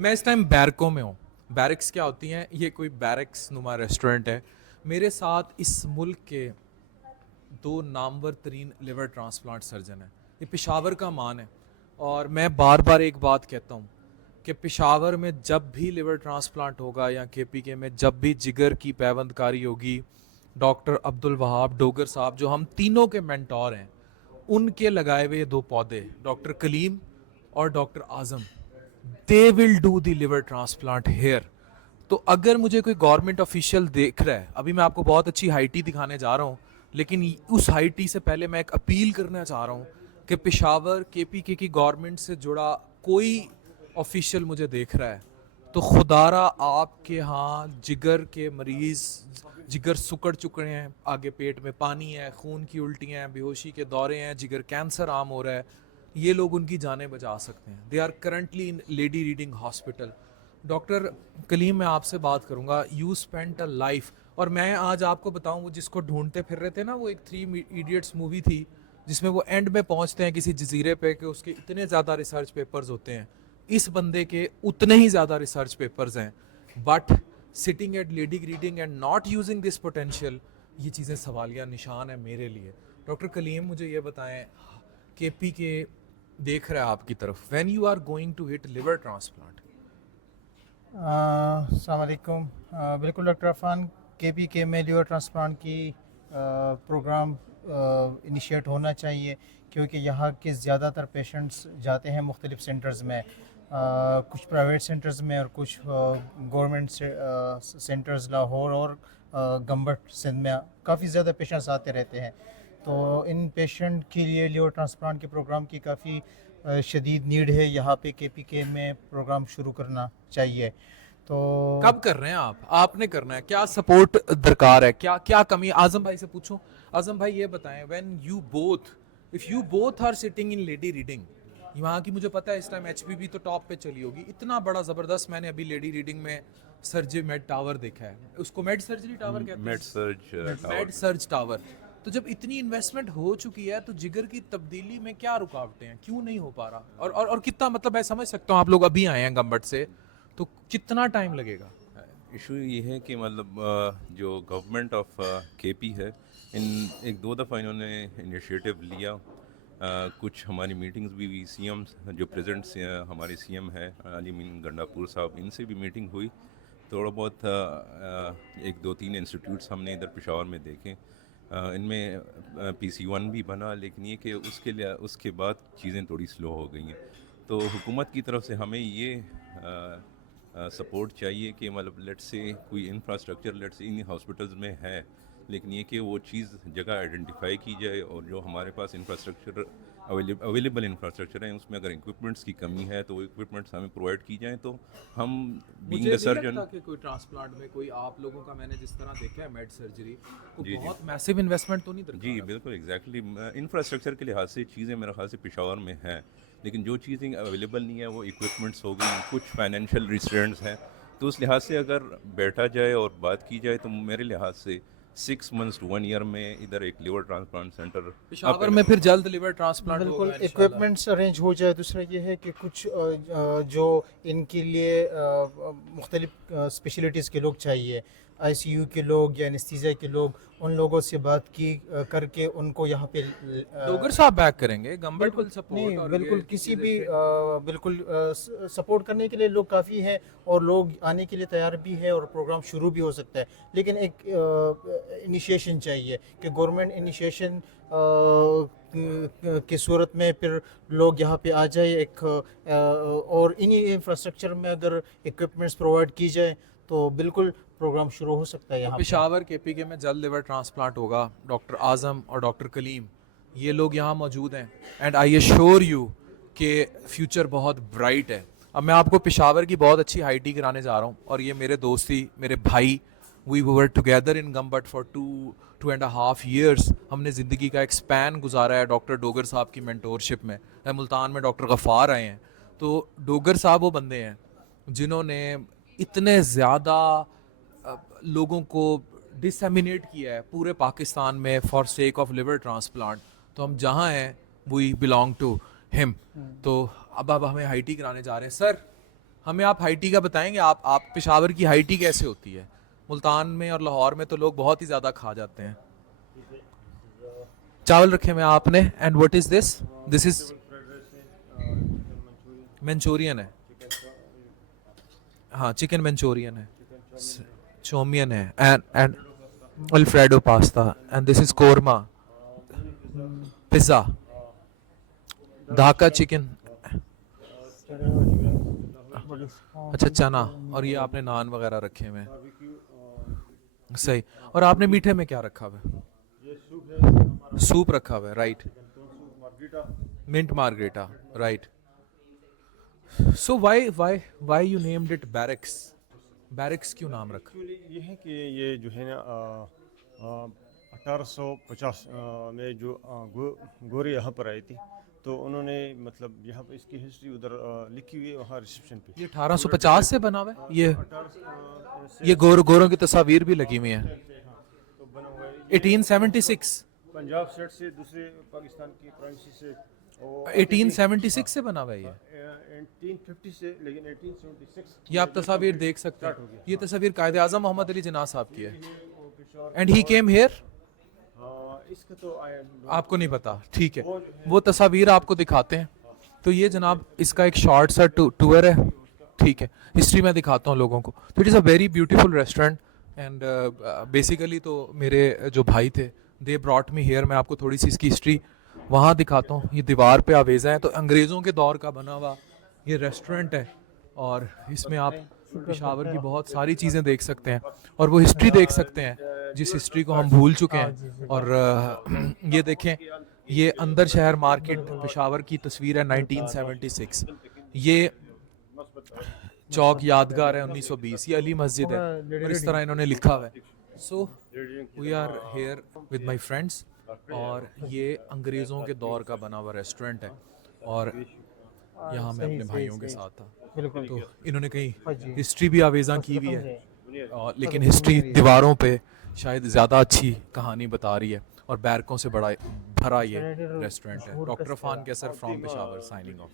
میں اس ٹائم بیرکوں میں ہوں. بیرکس کیا ہوتی ہیں؟ یہ کوئی بیرکس نما ریسٹورنٹ ہے. میرے ساتھ اس ملک کے 2 نامور ترین لیور ٹرانسپلانٹ سرجن ہیں. یہ پشاور کا مان ہے اور میں بار بار ایک بات کہتا ہوں کہ پشاور میں جب بھی لیور ٹرانسپلانٹ ہوگا یا کے پی کے میں جب بھی جگر کی پیوند کاری ہوگی, ڈاکٹر عبد الوہاب ڈوگر صاحب جو ہم تینوں کے مینٹور ہیں, ان کے لگائے ہوئے 2 پودے ڈاکٹر کلیم اور doctor Azam, they will do the liver transplant here. تو اگر مجھے کوئی گورنمنٹ آفیشیل دیکھ رہا ہے, ابھی میں آپ کو بہت اچھی ہائی ٹی دکھانے جا رہا ہوں, لیکن اس ہائی ٹی سے پہلے میں ایک اپیل کرنا چاہ رہا ہوں کہ پشاور کے پی کے کی گورنمنٹ سے جڑا کوئی آفیشیل مجھے دیکھ رہا ہے تو خدارہ آپ کے ہاں جگر کے مریض, جگر سکڑ چکے ہیں, آگے پیٹ میں پانی ہے, خون کی الٹیاں ہیں, بے ہوشی کے دورے ہیں, جگر کینسر عام ہو رہا ہے, یہ لوگ ان کی جانیں بچا سکتے ہیں. They are currently in Lady Reading Hospital. Doctor Kaleem, میں آپ سے بات کروں گا. یو اسپینٹ اے لائف, اور میں آج آپ کو بتاؤں, وہ جس کو ڈھونڈتے پھر رہے تھے نا, وہ ایک 3 ایڈیٹس مووی تھی جس میں وہ اینڈ میں پہنچتے ہیں کسی جزیرے پہ کہ اس کے اتنے زیادہ ریسرچ پیپرز ہوتے ہیں, اس بندے کے اتنے ہی زیادہ ریسرچ پیپرز ہیں, but sitting at Lady Reading and not using this potential, یہ چیزیں سوالیہ نشان ہے میرے لیے. ڈاکٹر کلیم, مجھے یہ بتائیں, کے پی کے دیکھ رہا ہے آپ کی طرف, when you are going to hit liver transplant. السلام علیکم. بالکل doctor Irfan, K P K میں لیور ٹرانسپلانٹ کی پروگرام انیشیٹ ہونا چاہیے, کیونکہ یہاں کے زیادہ تر پیشنٹس جاتے ہیں مختلف سینٹرز میں, کچھ پرائیویٹ سینٹرز میں اور کچھ گورنمنٹ سینٹرز لاہور اور گمبٹ سندھ میں کافی زیادہ پیشنٹس آتے رہتے ہیں. تو ان پیشنٹ کے لیے لیور ٹرانسپلانٹ کے پروگرام کی کافی شدید نیڈ ہے. یہاں پہ کے پی کے میں پروگرام شروع کرنا چاہیے. تو کب کر رہے ہیں آپ نے کرنا ہے, کیا سپورٹ درکار ہے, کیا کمی؟ اعظم بھائی سے پوچھوں. اعظم بھائی یہ بتائیں, when you both, if you both are sitting in Lady Reading, وہاں کی مجھے پتا ہے اس ٹائم ایچ پی بھی تو ٹاپ پہ چلی ہوگی, اتنا بڑا زبردست, میں نے ابھی لیڈی ریڈنگ میں سرجری میڈ ٹاور دیکھا ہے, اس کو میڈ سرجری ٹاور کہتے ہیں, میڈ سرج ٹاور. تو جب اتنی انویسٹمنٹ ہو چکی ہے تو جگر کی تبدیلی میں کیا رکاوٹیں ہیں, کیوں نہیں ہو پا رہا, اور کتنا, مطلب میں سمجھ سکتا ہوں آپ لوگ ابھی آئے ہیں گمبٹ سے, تو کتنا ٹائم لگے گا؟ ایشو یہ ہے کہ مطلب جو گورنمنٹ آف کے پی ہے, ایک 2 دفعہ انہوں نے انیشیٹو لیا. کچھ ہماری میٹنگز بھی ہوئی, سی ایم جو پریزنٹ ہمارے سی ایم ہے علی مین گنڈاپور صاحب, ان سے بھی میٹنگ ہوئی. تھوڑا بہت 1-2-3 انسٹیٹیوٹس ہم نے ادھر پشاور میں دیکھے, ان میں PC1 بھی بنا, لیکن یہ کہ اس کے بعد چیزیں تھوڑی سلو ہو گئی ہیں. تو حکومت کی طرف سے ہمیں یہ سپورٹ چاہیے کہ مطلب لیٹ سے کوئی انفراسٹرکچر لیٹ سے ان ہاسپٹلز میں ہے, لیکن یہ کہ وہ چیز جگہ آئیڈینٹیفائی کی جائے, اور جو ہمارے پاس انفراسٹرکچر اویلیبل انفراسٹرکچر ہیں اس میں اگر اکوپمنٹس کی کمی ہے تو وہ اکوپمنٹس ہمیں پرووائڈ کی جائیں. تو ہم بینگ مجھے اے نہیں سرجن, لگتا کہ کوئی ٹرانسپلانٹ میں کوئی آپ لوگوں کا, میں نے جس طرح دیکھا ہے میڈ سرجری کو, جی بہت میسو انویسٹمنٹ تو نہیں درکار جی ہے. بالکل ایگزیکٹلی. انفراسٹرکچر کے لحاظ سے چیزیں میرے خیال سے پشاور میں ہیں, لیکن جو چیزیں اویلیبل نہیں ہے وہ اکوپمنٹس ہو گئی, کچھ فائنینشیل ریسٹرینٹس ہیں. تو اس لحاظ سے اگر بیٹھا جائے اور بات کی جائے تو میرے لحاظ سے 6 months to 1 year میں ادھر ایک لیور ٹرانسپلانٹ سینٹر پشاور میں پھر جلد لیور ٹرانسپلانٹ بالکل ہوگا انشاءاللہ. اکوپمنٹس ارینج ہو جائے. دوسرا یہ ہے کہ کچھ جو ان کے لیے مختلف اسپیشلٹیز کے لوگ چاہیے, آئی سی یو کے لوگ یا انستھیزیا کے لوگ, ان لوگوں سے بات کی کر کے ان کو یہاں پہ ڈوگر صاحب بیک کریں گے, گمبٹ بالکل ول سپورٹ, نہیں, اور بالکل کسی بھی بالکل سپورٹ کرنے کے لیے لوگ کافی ہیں, اور لوگ آنے کے لیے تیار بھی ہے, اور پروگرام شروع بھی ہو سکتا ہے. لیکن ایک انیشیشن چاہیے کہ گورنمنٹ انیشیشن کی صورت میں پھر لوگ یہاں پہ آ جائے ایک, اور انہی انفراسٹرکچر میں اگر اکوپمنٹس پرووائڈ کی جائے تو بالکل پروگرام شروع ہو سکتا ہے. یہاں پشاور کے پی کے میں جلد لیور ٹرانسپلانٹ ہوگا. ڈاکٹر اعظم اور ڈاکٹر کلیم, یہ لوگ یہاں موجود ہیں, اینڈ آئی ایشور یو کہ فیوچر بہت برائٹ ہے. اب میں آپ کو پشاور کی بہت اچھی ہائی ٹی کرانے جا رہا ہوں, اور یہ میرے دوستی, میرے بھائی, we were together in Gambat for 2.5 years. ہم نے زندگی کا ایک اسپین گزارا ہے ڈاکٹر ڈوگر صاحب کی مینٹورشپ میں. ملتان میں ڈاکٹر غفار آئے ہیں, تو ڈوگر صاحب وہ بندے ہیں جنہوں نے اتنے زیادہ لوگوں کو ڈسیمینیٹ کیا ہے پورے پاکستان میں for sake of liver transplant. تو ہم جہاں ہیں وی بلانگ ٹو ہم. تو اب ہمیں ہائی ٹی کرانے جا رہے ہیں. سر ہمیں آپ ہائی ٹی کا بتائیں گے, آپ پشاور کی ہائی ٹی کیسے ہوتی ہے؟ ملتان میں اور لاہور میں تو لوگ بہت ہی زیادہ کھا جاتے ہیں. چاول رکھے ہوئے آپ نے, and what is this? This is Manchurian ہے, ہاں چکن منچورین ہے, چومین ہے, and Alfredo pasta, and this is korma, pizza, Dhaka chicken, اچھا چنا, اور یہ آپ نے نان وغیرہ رکھے ہوئے ہیں, صحیح. اور آپ نے میٹھے میں کیا رکھا ہوا ہے؟ سوپ رکھا ہوا ہے, right, minute margarita, right. So why you named it barracks? Barracks کیوں نام رکھا؟ یہ ہے کہ یہ جو ہے نا 1850 میں جو گورے یہاں پر آئی تھی, تو انہوں نے مطلب یہاں پہ اس کی ہسٹری ادھر لکھی ہوئی ہے وہاں ریسیپشن پہ. یہ 1850 سے بنا ہوا ہے, یہ گوروں کی تصاویر بھی لگی ہوئی ہیں. تو بنا ہوا ہے 1876 پنجاب سیٹ سے دوسرے پاکستان کی پرائنسی سے, 1876 سے بنا ہوا ہے یہ. 1850 سے, لیکن 1876 یہ آپ تصاویر دیکھ سکتے ہیں, یہ تصاویر قائد اعظم محمد علی جناح صاحب کی ہے, اینڈ ہی کیم ہیئر. اس کا تو آپ کو نہیں پتا, ٹھیک ہے, وہ تصاویر آپ کو دکھاتے ہیں. تو یہ جناب اس کا ایک شارٹ سا ٹور ہے, ٹھیک ہے, ہسٹری میں دکھاتا ہوں لوگوں کو. تو it is a very beautiful restaurant, and basically تو میرے جو بھائی تھے دے براٹ می ہیئر. میں آپ کو تھوڑی سی اس کی ہسٹری وہاں دکھاتا ہوں. یہ دیوار پہ آویزہ ہیں, تو انگریزوں کے دور کا بنا ہوا یہ ریسٹورینٹ ہے, اور اس میں آپ پشاور کی بہت ساری چیزیں دیکھ سکتے ہیں, اور وہ ہسٹری دیکھ سکتے ہیں جس ہسٹری کو ہم بھول چکے ہیں. اور یہ دیکھیں, یہ اندر شہر مارکیٹ پشاور کی تصویر ہے 1976. یہ چوک یادگار ہے 1920, یہ علی مسجد ہے, اور اس طرح انہوں نے لکھا ہوا ہے. So we are here with my friends, اور یہ انگریزوں کے دور کا بنا ہوا ریسٹورینٹ ہے, اور یہاں میں اپنے بھائیوں کے ساتھ تھا. تو انہوں نے کہیں ہسٹری بھی آویزاں کی ہوئی ہے, لیکن ہسٹری دیواروں پہ شاید زیادہ اچھی کہانی بتا رہی ہے, اور بیرکوں سے بڑا بھرا یہ ریسٹورینٹ ہے. ڈاکٹر عرفان کیسر فرام پشاور سائننگ آف.